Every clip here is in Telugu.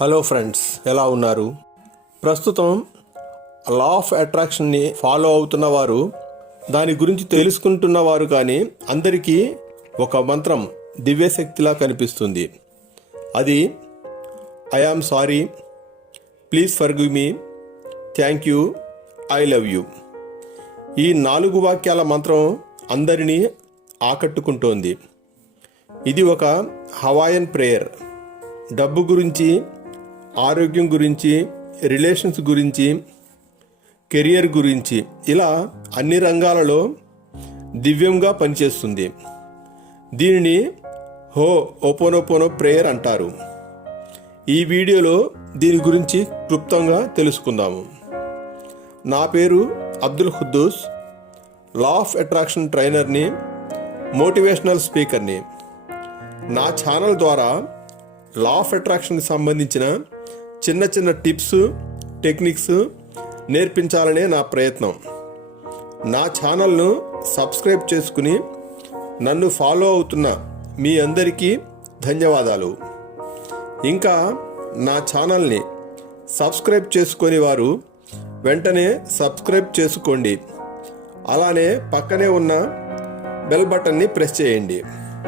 హలో ఫ్రెండ్స్, ఎలా ఉన్నారు? ప్రస్తుతం లా ఆఫ్ అట్రాక్షన్ని ఫాలో అవుతున్న వారు, దాని గురించి తెలుసుకుంటున్నవారు, కానీ అందరికీ ఒక మంత్రం దివ్యశక్తిలా కనిపిస్తుంది. అది I am sorry, please forgive me, thank you, I love you. ఈ 4 వాక్యాల మంత్రం అందరినీ ఆకట్టుకుంటోంది. ఇది ఒక హవాయన్ ప్రేయర్. డబ్బు గురించి, ఆరోగ్యం గురించి, రిలేషన్స్ గురించి, కెరియర్ గురించి, ఇలా అన్ని రంగాలలో దివ్యంగా పనిచేస్తుంది. దీనిని హో ఓపోనోపోనో ప్రేయర్ అంటారు. ఈ వీడియోలో దీని గురించి క్లుప్తంగా తెలుసుకుందాము. నా పేరు Abdul Khuddus, law of attraction ట్రైనర్ని, మోటివేషనల్ స్పీకర్ని. నా ఛానల్ ద్వారా లా ఆఫ్ అట్రాక్షన్కి సంబంధించిన చిన్న చిన్న టిప్స్, టెక్నిక్స్ నేర్పించాలనే నా ప్రయత్నం. నా ఛానల్ను సబ్స్క్రైబ్ చేసుకుని నన్ను ఫాలో అవుతున్న మీ అందరికీ ధన్యవాదాలు. ఇంకా నా ఛానల్ని సబ్స్క్రైబ్ చేసుకొని వారు వెంటనే సబ్స్క్రైబ్ చేసుకోండి. అలానే పక్కనే ఉన్న బెల్ బటన్ని ప్రెస్ చేయండి.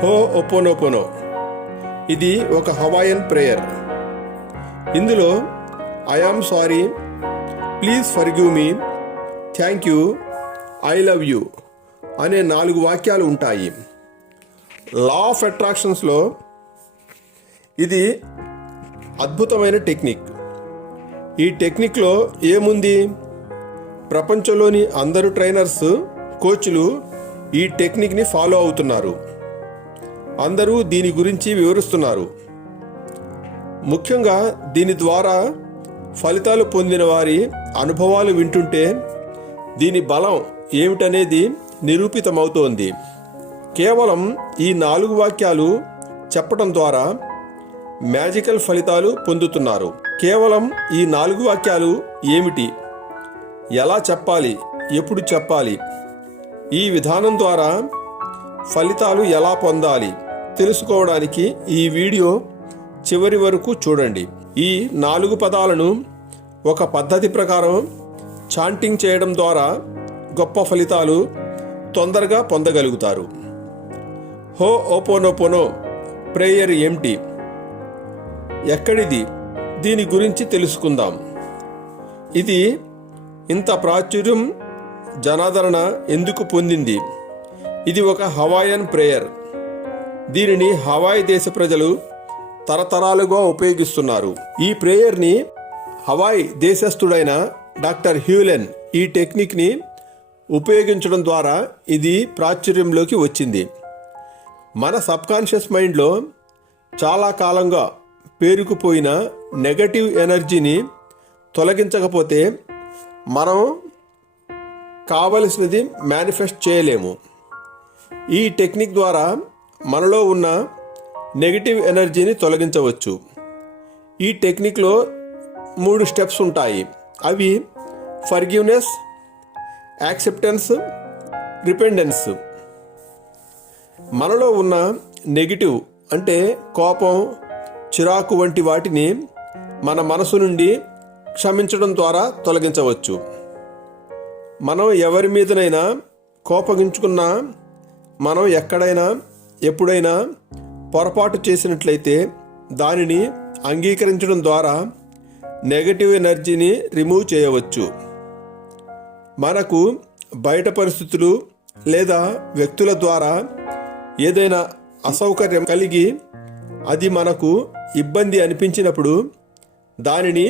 హో ఓపోనోపోనో ఇది ఒక హవాయన్ ప్రేయర్. ఇందులో I am sorry, please forgive me, thank you, I love you అనే 4 వాక్యాలు ఉంటాయి. లా ఆఫ్ అట్రాక్షన్స్లో ఇది అద్భుతమైన టెక్నిక్. ఈ టెక్నిక్లో ఏముంది? ప్రపంచంలోని అందరు ట్రైనర్స్, కోచ్లు ఈ టెక్నిక్ని ఫాలో అవుతున్నారు. అందరూ దీని గురించి వివరిస్తున్నారు. ముఖ్యంగా దీని ద్వారా ఫలితాలు పొందిన వారి అనుభవాలు వింటుంటే దీని బలం ఏమిటనేది నిరూపితమవుతోంది. కేవలం ఈ 4 వాక్యాలు చెప్పడం ద్వారా మ్యాజికల్ ఫలితాలు పొందుతున్నారు. కేవలం ఈ 4 వాక్యాలు ఏమిటి, ఎలా చెప్పాలి, ఎప్పుడు చెప్పాలి, ఈ విధానం ద్వారా ఫలితాలు ఎలా పొందాలి తెలుసుకోవడానికి ఈ వీడియో చివరి వరకు చూడండి. ఈ 4 పదాలను ఒక పద్ధతి ప్రకారం చాంటింగ్ చేయడం ద్వారా గొప్ప ఫలితాలు తొందరగా పొందగలుగుతారు. హో ఓపోనోపోనో ప్రేయర్ ఏమిటి, ఎక్కడిది, దీని గురించి తెలుసుకుందాం. ఇది ఇంత ప్రాచుర్యం, జనాదరణ ఎందుకు పొందింది? ఇది ఒక హవాయన్ ప్రేయర్. దీనిని హవాయి దేశ ప్రజలు తరతరాలుగా ఉపయోగిస్తున్నారు. ఈ ప్రేయర్ని హవాయి దేశస్థుడైన డాక్టర్ హ్యూలెన్ ఈ టెక్నిక్ని ఉపయోగించడం ద్వారా ఇది ప్రాచుర్యంలోకి వచ్చింది. మన సబ్కాన్షియస్ మైండ్లో చాలా కాలంగా పేరుకుపోయిన నెగటివ్ ఎనర్జీని తొలగించకపోతే మనం కావలసినది మేనిఫెస్ట్ చేయలేము. ఈ టెక్నిక్ ద్వారా మనలో ఉన్న నెగటివ్ ఎనర్జీని తొలగించవచ్చు. ఈ టెక్నిక్లో 3 స్టెప్స్ ఉంటాయి. అవి ఫర్గివ్నెస్, యాక్సెప్టెన్స్, రిపెండెన్స్. మనలో ఉన్న నెగటివ్ అంటే కోపం, చిరాకు వంటి వాటిని మన మనసు నుండి క్షమించడం ద్వారా తొలగించవచ్చు. మనం ఎవరి మీదనైనా కోపగించుకున్నా, మనం ఎక్కడైనా ఎప్పుడైనా పొరపాటు చేసినట్లయితే దానిని అంగీకరించడం ద్వారా నెగటివ్ ఎనర్జీని రిమూవ్ చేయవచ్చు. మనకు బయట పరిస్థితులు లేదా వ్యక్తుల ద్వారా ఏదైనా అసౌకర్యం కలిగి అది మనకు ఇబ్బంది అనిపించినప్పుడు దానిని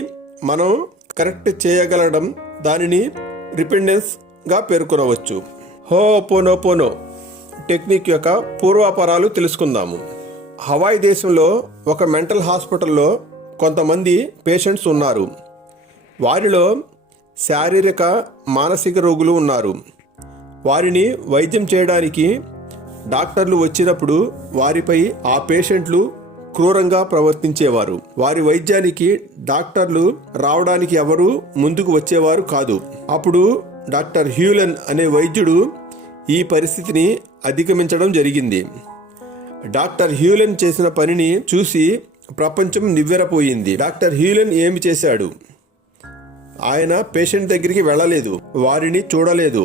మనం కరెక్ట్ చేయగలగడం, దానిని రిపెండెన్స్గా పేర్కొనవచ్చు. హో ఓపోనోపోనో టెక్నిక్ యొక్క పూర్వాపరాలు తెలుసుకుందాము. హవాయి దేశంలో ఒక మెంటల్ హాస్పిటల్లో కొంతమంది పేషెంట్స్ ఉన్నారు. వారిలో శారీరక, మానసిక రోగులు ఉన్నారు. వారిని వైద్యం చేయడానికి డాక్టర్లు వచ్చినప్పుడు వారిపై ఆ పేషెంట్లు క్రూరంగా ప్రవర్తించేవారు. వారి వైద్యానికి డాక్టర్లు రావడానికి ఎవరూ ముందుకు వచ్చేవారు కాదు. అప్పుడు డాక్టర్ హ్యూలెన్ అనే వైద్యుడు ఈ పరిస్థితిని అధిగమించడం జరిగింది. డాక్టర్ హ్యూలెన్ చేసిన పనిని చూసి ప్రపంచం నివ్వెరపోయింది. డాక్టర్ హీలెన్ ఏమి చేశాడు? ఆయన పేషెంట్ దగ్గరికి వెళ్ళలేదు, వారిని చూడలేదు.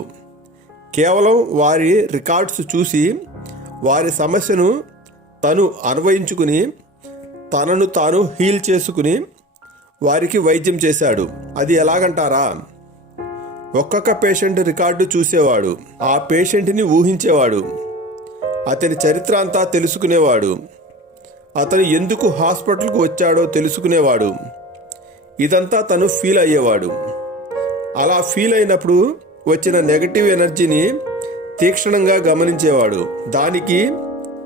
కేవలం వారి రికార్డ్స్ చూసి వారి సమస్యను తను అన్వయించుకుని తనను తాను హీల్ చేసుకుని వారికి వైద్యం చేశాడు. అది ఎలాగంటారా? ఒక్కొక్క పేషెంట్ రికార్డు చూసేవాడు, ఆ పేషెంట్ని ఊహించేవాడు, అతని చరిత్ర అంతా తెలుసుకునేవాడు, అతను ఎందుకు హాస్పిటల్కు వచ్చాడో తెలుసుకునేవాడు. ఇదంతా తను ఫీల్ అయ్యేవాడు. అలా ఫీల్ అయినప్పుడు వచ్చిన నెగటివ్ ఎనర్జీని తీక్షణంగా గమనించేవాడు. దానికి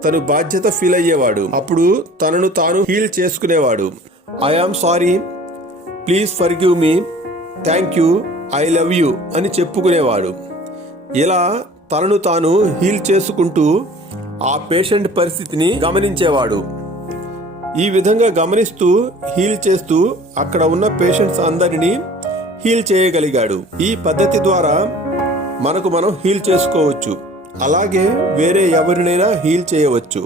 తను బాధ్యత ఫీల్ అయ్యేవాడు. అప్పుడు తనను తాను హీల్ చేసుకునేవాడు. I am sorry, please forgive me, thank you, I love you అని చెప్పుకునేవాడు. ఇలా తనను తాను హీల్ చేసుకుంటూ ఆ పేషెంట్ పరిస్థితిని గమనించేవాడు. ఈ విధంగా గమనిస్తూ హీల్ చేస్తూ అక్కడ ఉన్న పేషెంట్స్ అందరినీ హీల్ చేయగలిగాడు. ఈ పద్ధతి ద్వారా మనకు మనం హీల్ చేసుకోవచ్చు. అలాగే వేరే ఎవరినైనా హీల్ చేయవచ్చు.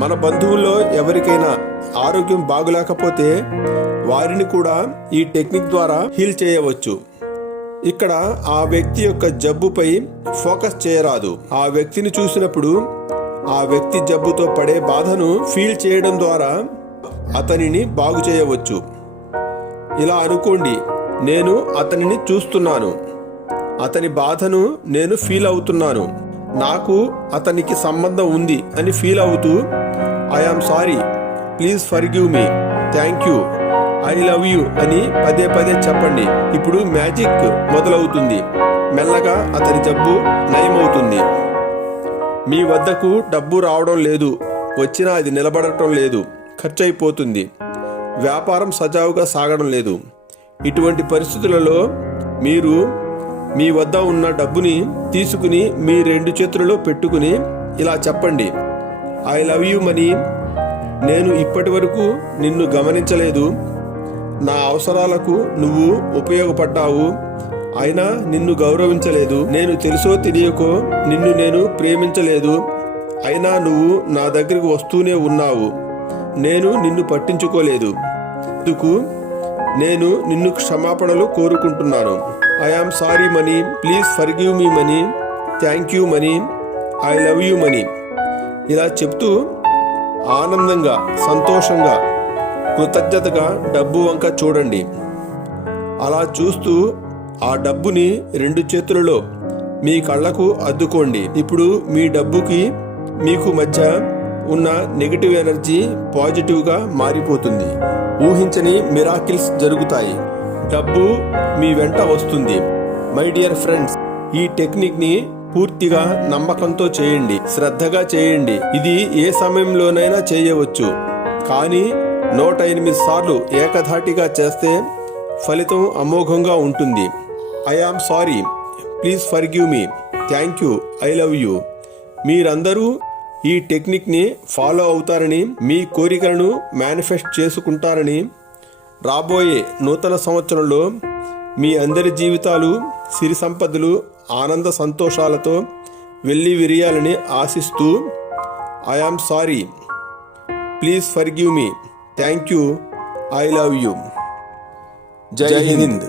మన బంధువుల్లో ఎవరికైనా ఆరోగ్యం బాగులేకపోతే వారిని కూడా ఈ టెక్నిక్ ద్వారా హీల్ చేయవచ్చు. ఇక్కడ ఆ వ్యక్తి యొక్క జబ్బుపై ఫోకస్ చేయరాదు. ఆ వ్యక్తిని చూసినప్పుడు ఆ వ్యక్తి జబ్బుతో పడే బాధను ఫీల్ చేయడం ద్వారా అతనిని బాగు చేయవచ్చు. ఇలా అనుకోండి, నేను అతనిని చూస్తున్నాను, అతని బాధను నేను ఫీల్ అవుతున్నాను, నాకు అతనికి సంబంధం ఉంది అని ఫీల్ అవుతూ I am sorry, please forgive me, thank you, I love you అని పదే పదే చెప్పండి. ఇప్పుడు మ్యాజిక్ మొదలవుతుంది. మెల్లగా అతని జబ్బు నయమవుతుంది. మీ వద్దకు డబ్బు రావడం లేదు, వచ్చినా అది నిలబడటం లేదు, ఖర్చు అయిపోతుంది, వ్యాపారం సజావుగా సాగడం లేదు. ఇటువంటి పరిస్థితులలో మీరు మీ వద్ద ఉన్న డబ్బుని తీసుకుని మీ 2 చేతులలో పెట్టుకుని ఇలా చెప్పండి: ఐ లవ్ యూ మనీ, నేను ఇప్పటి వరకు నిన్ను గమనించలేదు, నా అవసరాలకు నువ్వు ఉపయోగపడ్డావు, అయినా నిన్ను గౌరవించలేదు. నేను తెలుసో తెలియకో నిన్ను నేను ప్రేమించలేదు, అయినా నువ్వు నా దగ్గరికి వస్తూనే ఉన్నావు, నేను నిన్ను పట్టించుకోలేదు. అందుకు నేను నిన్ను క్షమాపణలు కోరుకుంటున్నాను. I am sorry money, please forgive me money, thank you money, I love you money. ఇలా చెప్తూ ఆనందంగా, సంతోషంగా, కృతజ్ఞతగా డబ్బు వంక చూడండి. అలా చూస్తూ ఆ డబ్బుని 2 చేతులలో మీ కళ్ళకు అద్దుకోండి. ఇప్పుడు మీ డబ్బుకి మీకు మధ్య ఉన్న నెగటివ్ ఎనర్జీ పాజిటివ్గా మారిపోతుంది. ఊహించని మిరాకిల్స్ జరుగుతాయి. డబ్బు మీ వెంట వస్తుంది. మై డియర్ ఫ్రెండ్స్, ఈ టెక్నిక్ని పూర్తిగా నమ్మకంతో చేయండి, శ్రద్ధగా చేయండి. ఇది ఏ సమయంలోనైనా చేయవచ్చు, కానీ 108 సార్లు ఏకధాటిగా చేస్తే ఫలితం అమోఘంగా ఉంటుంది. I am sorry, please forgive me, thank you, I love you. మీరందరూ ఈ టెక్నిక్ని ఫాలో అవుతారని, మీ కోరికలను మేనిఫెస్ట్ చేసుకుంటారని, రాబోయే నూతన సంవత్సరంలో మీ అందరి జీవితాలు సిరి సంపదలు, ఆనంద సంతోషాలతో వెళ్ళి విరియాలని ఆశిస్తూ I am sorry, please forgive me, thank you, I love you. జై హింద్.